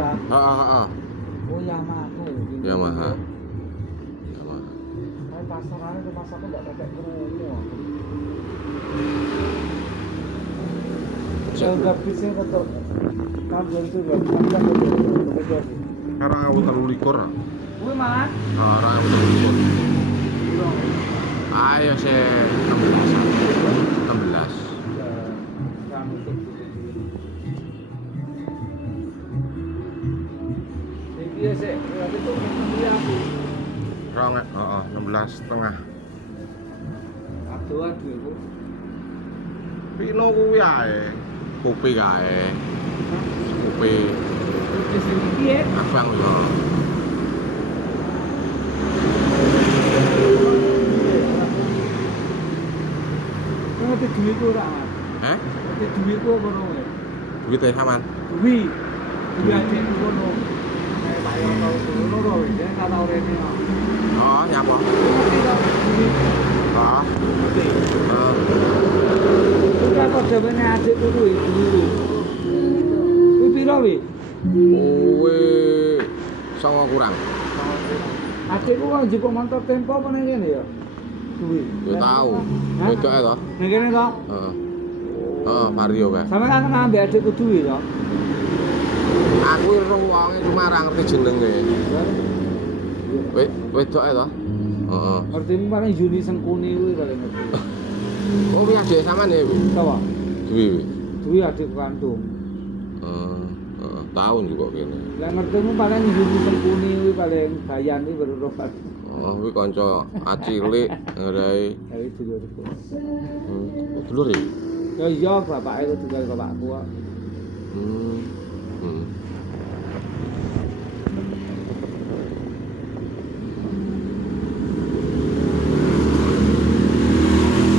ta? Heeh. Oh Yamaha itu. Yamaha. Kayak pasaran itu pasarku enggak pakai kerungu. Saya udah bisa untuk kambion itu enggak bisa betul. Karena aku terlalu likur. Kuwi malah Karena aku terlalu likur. Ayo sih 16. Iya sih, itu beli aku. 16,5. Aduh iku. Pino kuwi ae. Kopi kae. Kopi. Wis iki ya. Abang yo. Ngerti duitku ora, Mas? Hah? Ngerti duitku apa ora? Duit e sampean. Duit. Duit adekku kono. Kayak Pak Yono loro wis ya kata orene. Oh, nyapa? Ngerti to? Duit. Oh. Ngerti. Heeh. Udah kok dhewe adekku kuwi duit. Kuwi piro wi? Kuwi 9 kurang. Adekku kok njupuk motor tempo apa ning kene ya? Duit. Yo tahu. Hah? Wedoke to? Ning kene to? Heeh. Heeh, Mario kae. Sampe kan ngambil adekku duit to? Aku ora wonge cuma ora ngerti jenenge. Wedoke to? Heeh. Ngertimu paling Yuni Sengkuni kuwi paling ngerti. Oh, kuwi adek sampean ya, kuwi. Tawa? Duwi. Duit adekku kandung. Heeh, tahun juga kene. Lah ngertimu paling Yuni Sengkuni kuwi paling bayan kuwi berobat. Oh, kuwi kanca acilik ngrai. Dari dulurku. Oh, dulur ya? Ya iya bapake kudu karo bapakku kok. Hmm.